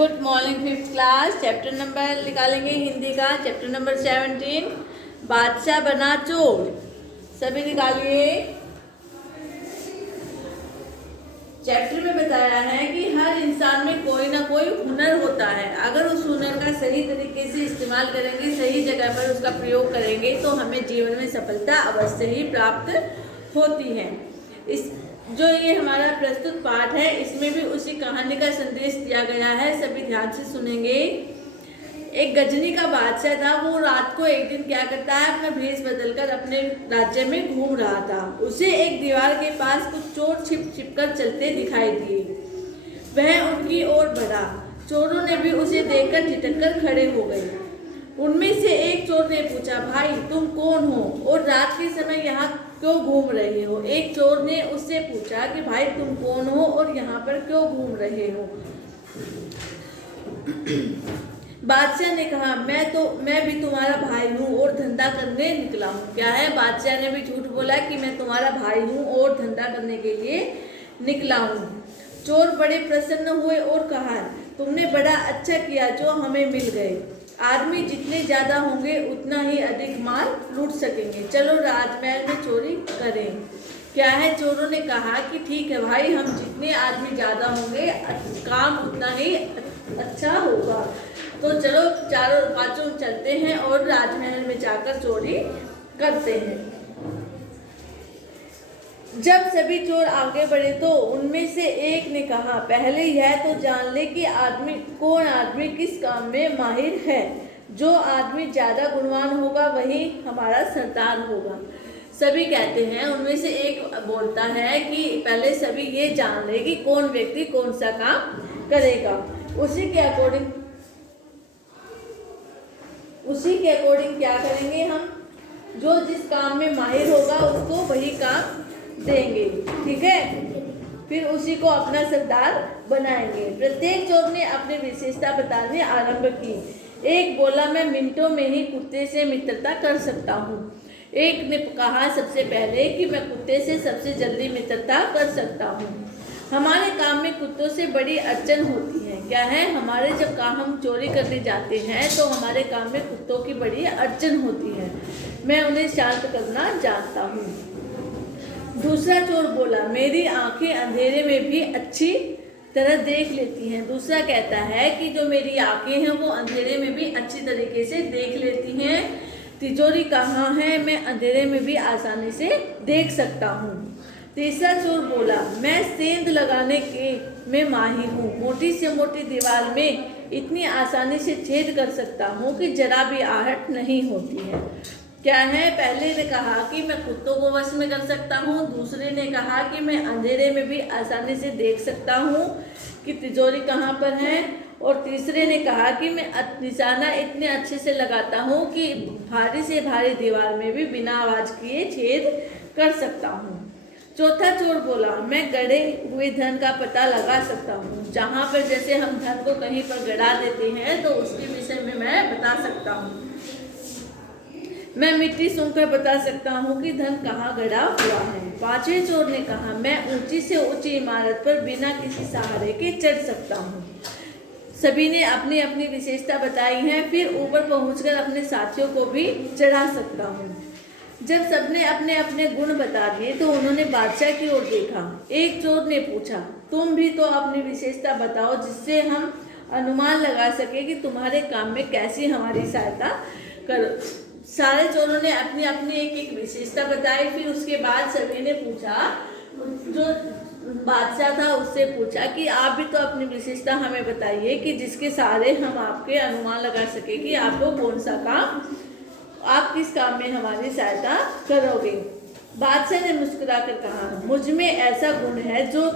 Good morning fifth class. Chapter number निकालेंगे हिंदी का, chapter number 17 बादशाह बना चोर। सभी निकालिए। चैप्टर में बताया है कि हर इंसान में कोई ना कोई हुनर होता है। अगर उस हुनर का सही तरीके से इस्तेमाल करेंगे, सही जगह पर उसका प्रयोग करेंगे तो हमें जीवन में सफलता अवश्य ही प्राप्त होती है। इस जो ये हमारा प्रस्तुत पाठ है इसमें भी उसी कहानी का संदेश दिया गया है। सभी ध्यान से सुनेंगे। एक गजनी का बादशाह था। वो रात को एक दिन क्या करता है, अपना भेष बदलकर अपने राज्य में घूम रहा था। उसे एक दीवार के पास कुछ चोर छिप छिप कर चलते दिखाई दिए। वह उनकी ओर बढ़ा। चोरों ने भी उसे देखकर ठिठक कर खड़े हो गए। उनमें से एक चोर ने पूछा, भाई तुम कौन हो और रात के समय यहाँ क्यों घूम रहे हो? एक चोर ने उससे पूछा कि भाई तुम कौन हो और यहाँ पर क्यों घूम रहे हो? बादशाह ने कहा, मैं भी तुम्हारा भाई हूँ और धंधा करने निकला हूँ। क्या है, बादशाह ने भी झूठ बोला कि मैं तुम्हारा भाई हूँ और धंधा करने के लिए निकला हूँ। चोर बड़े प्रसन्न हुए और कहा, तुमने बड़ा अच्छा किया जो हमें मिल गए। आदमी जितने ज्यादा होंगे उतना ही अधिक माल लूट सकेंगे। चलो राजमहल में चोरी करें। क्या है, चोरों ने कहा कि ठीक है भाई, हम जितने आदमी ज्यादा होंगे काम उतना ही अच्छा होगा। तो चलो चारों पांचों चलते हैं और राजमहल में जाकर चोरी करते हैं। जब सभी चोर आगे बढ़े तो उनमें से एक ने कहा, पहले यह तो जान ले कि कौन आदमी किस काम में माहिर है। जो आदमी ज्यादा गुणवान होगा वही हमारा सरदार होगा। सभी कहते हैं, उनमें से एक बोलता है कि पहले सभी ये जान ले कि कौन व्यक्ति कौन सा काम करेगा। उसी के अकॉर्डिंग क्या करेंगे हम, जो जिस काम में माहिर होगा उसको वही काम देंगे। ठीक है, फिर उसी को अपना सरदार बनाएंगे। प्रत्येक चोर ने अपनी विशेषता बताने आरंभ की। एक बोला, मैं मिनटों में ही कुत्ते से मित्रता कर सकता हूँ। एक ने कहा सबसे पहले कि मैं कुत्ते से सबसे जल्दी मित्रता कर सकता हूँ। हमारे काम में कुत्तों से बड़ी अड़चन होती है। क्या है, हमारे जब काम हम चोरी करने जाते हैं तो हमारे काम में कुत्तों की बड़ी अड़चन होती है। मैं उन्हें शांत करना जानता हूँ। दूसरा चोर बोला, मेरी आंखें अंधेरे में भी अच्छी तरह देख लेती हैं। दूसरा कहता है कि जो मेरी आंखें हैं वो अंधेरे में भी अच्छी तरीके से देख लेती हैं। तिजोरी कहाँ है, मैं अंधेरे में भी आसानी से देख सकता हूँ। तीसरा चोर बोला, मैं सेंध लगाने में माहिर हूँ। मोटी से मोटी दीवार में इतनी आसानी से छेद कर सकता हूँ कि जरा भी आहट नहीं होती है। क्या है, पहले ने कहा कि मैं कुत्तों को वश में कर सकता हूँ। दूसरे ने कहा कि मैं अंधेरे में भी आसानी से देख सकता हूँ कि तिजोरी कहाँ पर है। और तीसरे ने कहा कि मैं निशाना इतने अच्छे से लगाता हूँ कि भारी से भारी दीवार में भी बिना आवाज किए छेद कर सकता हूँ। चौथा चोर बोला, मैं गड़े हुए धन का पता लगा सकता हूँ। जहाँ पर जैसे हम धन को कहीं पर गड़ा देते हैं तो उसके विषय में मैं बता सकता हूँ। मैं मिट्टी सूंघकर बता सकता हूँ कि धन कहाँ गड़ा हुआ है। पांचवें चोर ने कहा, मैं ऊंची से ऊंची इमारत पर बिना किसी सहारे के चढ़ सकता हूँ। सभी ने अपनी अपनी विशेषता बताई है। फिर ऊपर पहुंचकर अपने साथियों को भी चढ़ा सकता हूँ। जब सबने अपने अपने गुण बता दिए तो उन्होंने बादशाह की ओर देखा। एक चोर ने पूछा, तुम भी तो अपनी विशेषता बताओ जिससे हम अनुमान लगा सके कि तुम्हारे काम में कैसी हमारी सहायता करो। सारे चोरों ने अपनी अपनी एक एक विशेषता बताई। फिर उसके बाद सभी ने पूछा, जो बादशाह था उससे पूछा कि आप भी तो अपनी विशेषता हमें बताइए कि जिसके सहारे हम आपके अनुमान लगा सके कि आपको कौन सा काम, आप किस काम में हमारी सहायता करोगे। बादशाह ने मुस्कुराकर कहा, मुझ में ऐसा गुण है जो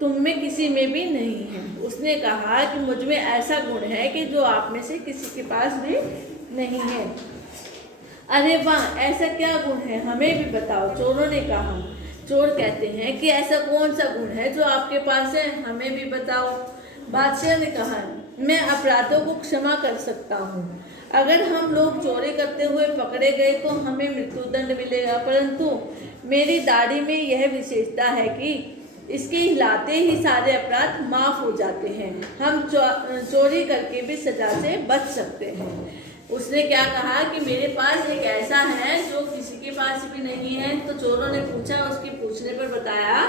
तुम में किसी में भी नहीं है। उसने कहा कि मुझ में ऐसा गुण है कि जो आप में से किसी के पास भी नहीं है। अरे वाह, ऐसा क्या गुण है, हमें भी बताओ, चोरों ने कहा। चोर कहते हैं कि ऐसा कौन सा गुण है जो आपके पास है, हमें भी बताओ। बादशाह ने कहा, मैं अपराधों को क्षमा कर सकता हूँ। अगर हम लोग चोरी करते हुए पकड़े गए तो हमें मृत्युदंड मिलेगा, परंतु मेरी दाढ़ी में यह विशेषता है कि इसके हिलाते ही सारे अपराध माफ हो जाते हैं। हम चोरी करके भी सजा से बच सकते हैं। उसने क्या कहा कि मेरे पास एक ऐसा है जो किसी के पास भी नहीं है। तो चोरों ने पूछा, उसके पूछने पर बताया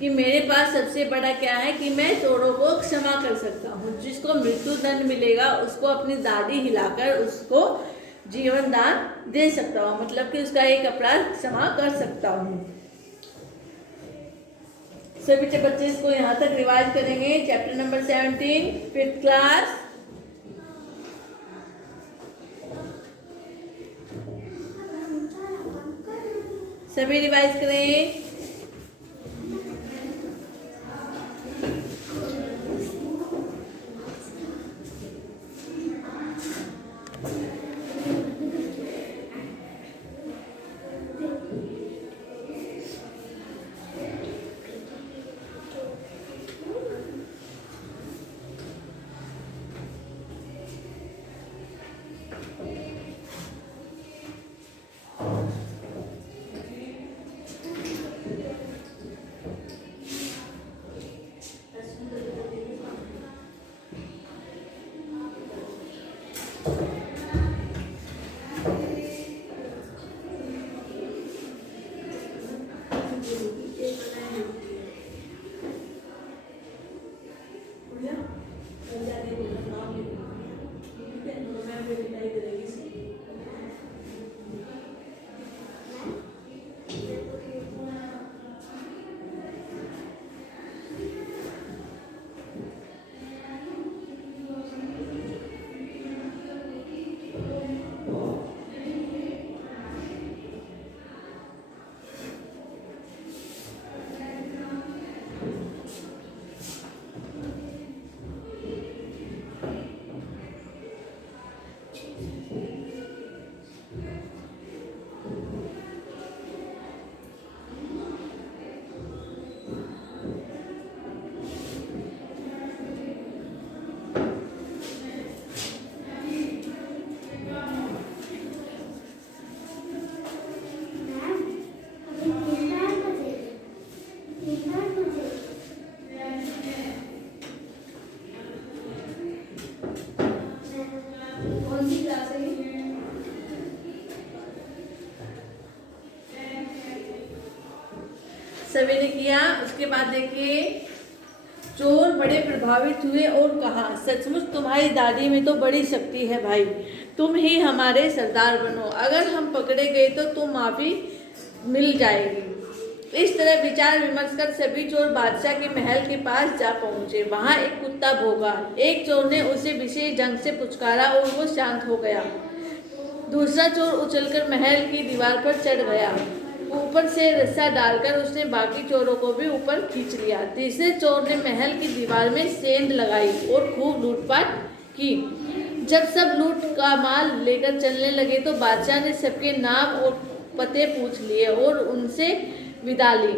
कि मेरे पास सबसे बड़ा क्या है कि मैं चोरों को क्षमा कर सकता हूँ। जिसको मृत्यु दंड मिलेगा उसको अपनी दाढ़ी हिलाकर उसको जीवन दान दे सकता हूँ, मतलब कि उसका एक अपराध क्षमा कर सकता हूँ। सभी बच्चे इसको यहाँ तक रिवाइज करेंगे। Chapter number 17 5th class. सभी रिवाइज करें। सभी ने किया। उसके बाद देखिए, चोर बड़े प्रभावित हुए और कहा, सचमुच तुम्हारी दादी में तो बड़ी शक्ति है भाई, तुम ही हमारे सरदार बनो। अगर हम पकड़े गए तो तुम माफी मिल जाएगी। इस तरह विचार विमर्श कर सभी चोर बादशाह के महल के पास जा पहुंचे। वहां एक कुत्ता भौंका। एक चोर ने उसे विशेष ढंग से पुचकारा और वो शांत हो गया। दूसरा चोर उछलकर महल की दीवार पर चढ़ गया। ऊपर से रस्सा डालकर उसने बाकी चोरों को भी ऊपर खींच लिया। तीसरे चोर ने महल की दीवार में सेंध लगाई और खूब लूटपाट की। जब सब लूट का माल लेकर चलने लगे तो बादशाह ने सबके नाम और पते पूछ लिए और उनसे विदा ली।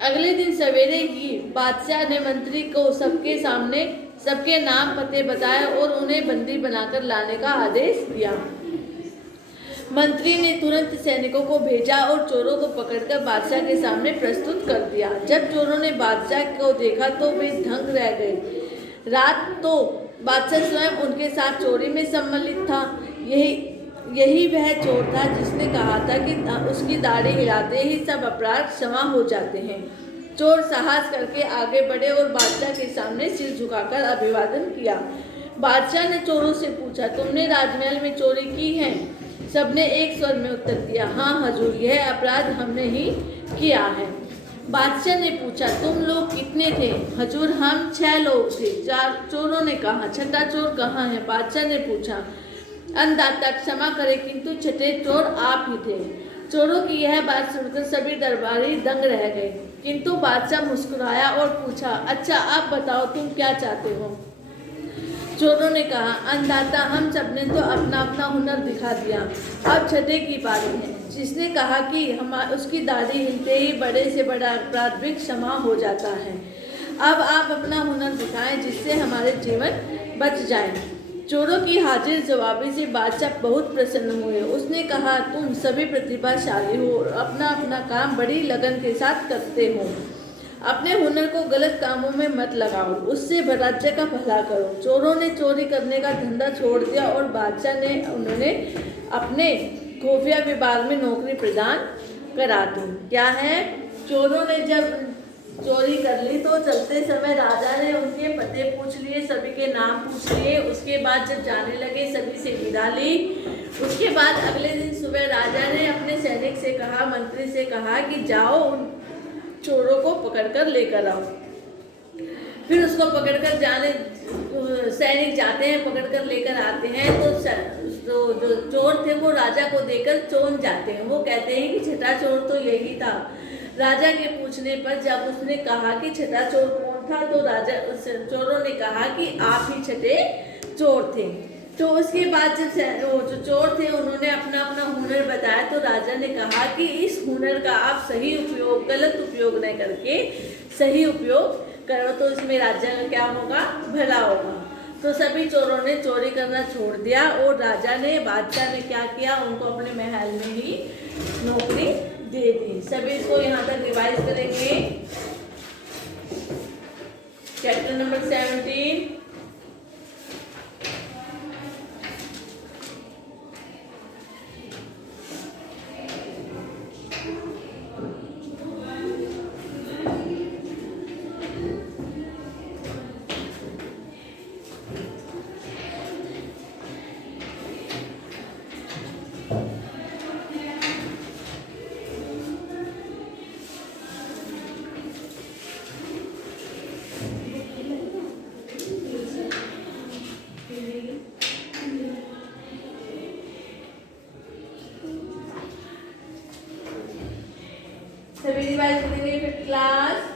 अगले दिन सवेरे ही बादशाह ने मंत्री को सबके सामने सबके नाम पते बताए और उन्हें बंदी बनाकर लाने का आदेश दिया। मंत्री ने तुरंत सैनिकों को भेजा और चोरों को पकड़कर बादशाह के सामने प्रस्तुत कर दिया। जब चोरों ने बादशाह को देखा तो वे दंग रह गए। रात तो बादशाह स्वयं उनके साथ चोरी में सम्मिलित था। यही वह चोर था जिसने कहा था कि उसकी दाढ़ी हिलाते ही सब अपराध क्षमा हो जाते हैं। चोर साहस करके आगे बढ़े और बादशाह के सामने सिर झुकाकर अभिवादन किया। बादशाह ने चोरों से पूछा, तुमने राजमहल में चोरी की है? सबने एक स्वर में उत्तर दिया, हाँ हजूर, यह अपराध हमने ही किया है। बादशाह ने पूछा, तुम लोग कितने थे? हजूर, हम 6 लोग थे। चोरों ने कहा, छठा चोर कहाँ है? बादशाह ने पूछा। अन्नदाता क्षमा करे, किंतु छठे चोर आप ही थे। चोरों की यह बात सुनकर सभी दरबारी दंग रह गए, किंतु बादशाह मुस्कुराया और पूछा, अच्छा आप बताओ तुम क्या चाहते हो? चोरों ने कहा, अन्नदाता, हम सबने तो अपना अपना हुनर दिखा दिया, अब छठे की बारी है, जिसने कहा कि उसकी दाढ़ी हिलते ही बड़े से बड़ा अपराध भी क्षमा हो जाता है। अब आप अपना हुनर दिखाएं जिससे हमारे जीवन बच जाए। चोरों की हाजिर जवाबी से बादशाह बहुत प्रसन्न हुए। उसने कहा, तुम सभी प्रतिभाशाली हो और अपना अपना काम बड़ी लगन के साथ करते हो। अपने हुनर को गलत कामों में मत लगाओ, उससे राज्य का भला करो। चोरों ने चोरी करने का धंधा छोड़ दिया और बादशाह ने उन्हें अपने खुफिया विभाग में नौकरी प्रदान करा दी। क्या है, चोरों ने जब चोरी कर ली तो चलते समय राजा ने उनके पते पूछ लिए, सभी के नाम पूछ लिए। उसके बाद जब जाने लगे सभी से विदा ली। उसके बाद अगले दिन सुबह राजा ने अपने सैनिक से कहा, मंत्री से कहा कि जाओ उन चोरों को पकड़कर लेकर आओ। फिर उसको पकड़कर सैनिक जाते हैं, पकड़कर लेकर आते हैं। तो जो चोर थे वो राजा को देखकर चौंक जाते हैं। वो कहते हैं कि छठा चोर तो यही था। राजा के पूछने पर जब उसने कहा कि छठा चोर कौन था, तो चोरों ने कहा कि आप ही छठे चोर थे। तो उसके बाद जब जो चोर थे उन्होंने अपना अपना हुनर बताया, तो राजा ने कहा कि इस हुनर का आप सही उपयोग, गलत उपयोग न करके सही उपयोग करो, तो इसमें राज्य का क्या होगा, भला होगा। तो सभी चोरों ने चोरी करना छोड़ दिया और बादशाह ने क्या किया, उनको अपने महल में ही नौकरी दे दी। सभी इसको यहाँ तक रिवाइज करेंगे। Chapter number 17। सभी रिवाइज करेंगे। Fifth class.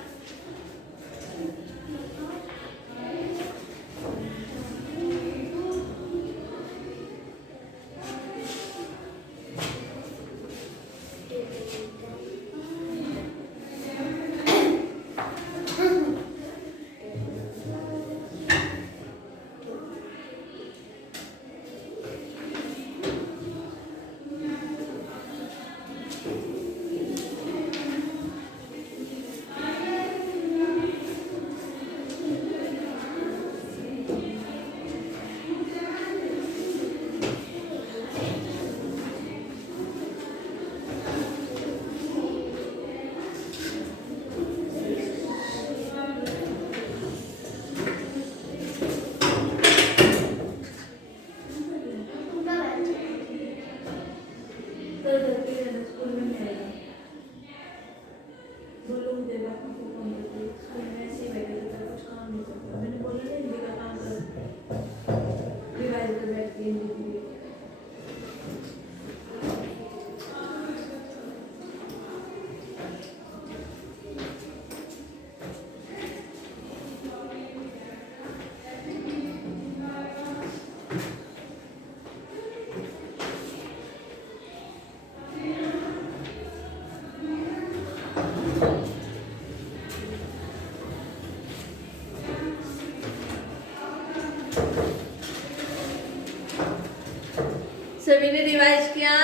सभी ने रिवाइज किया।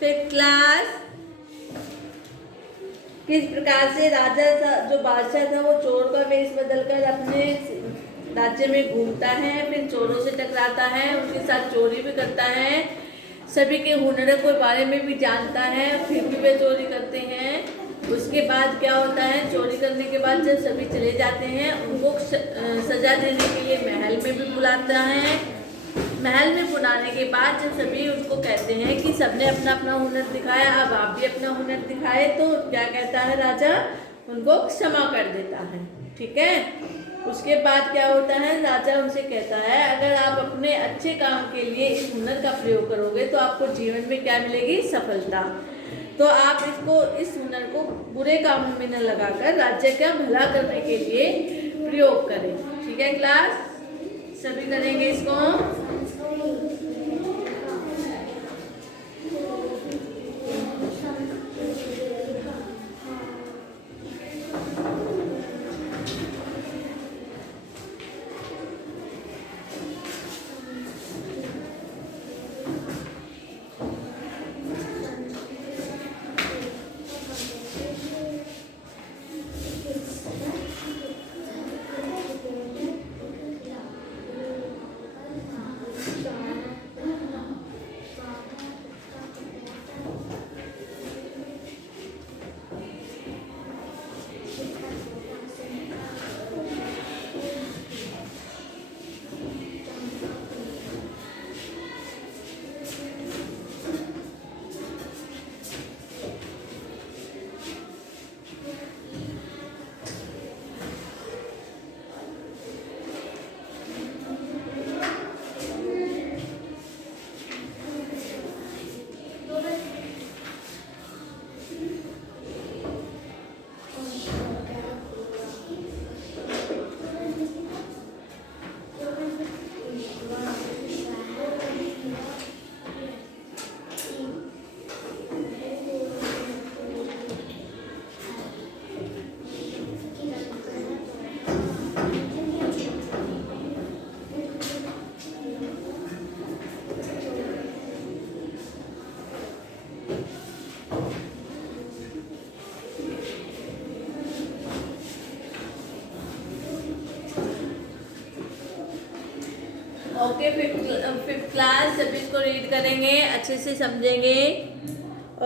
Fifth class. किस प्रकार से राजा था, जो बादशाह था, वो चोर का वेश बदलकर अपने राज्य में घूमता है, फिर चोरों से टकराता है, उनके साथ चोरी भी करता है, सभी के हुनर के बारे में भी जानता है, फिर भी वे चोरी करते हैं। उसके बाद क्या होता है, चोरी करने के बाद जब सभी चले जाते हैं, उनको सजा देने के लिए महल में भी बुलाता है। महल में बुलाने के बाद जब सभी उसको कहते हैं कि सबने अपना अपना हुनर दिखाया, अब आप भी अपना हुनर दिखाए, तो क्या कहता है राजा, उनको क्षमा कर देता है। ठीक है। उसके बाद क्या होता है, राजा उनसे कहता है अगर आप अपने अच्छे काम के लिए इस हुनर का प्रयोग करोगे तो आपको जीवन में क्या मिलेगी, सफलता। तो आप इस हुनर को बुरे कामों में न लगाकर राज्य का भला करने के लिए प्रयोग करें। ठीक है क्लास, सभी करेंगे इसको। ओके, फिफ्थ क्लास जब इसको रीड करेंगे अच्छे से समझेंगे।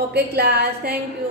Okay class, thank you.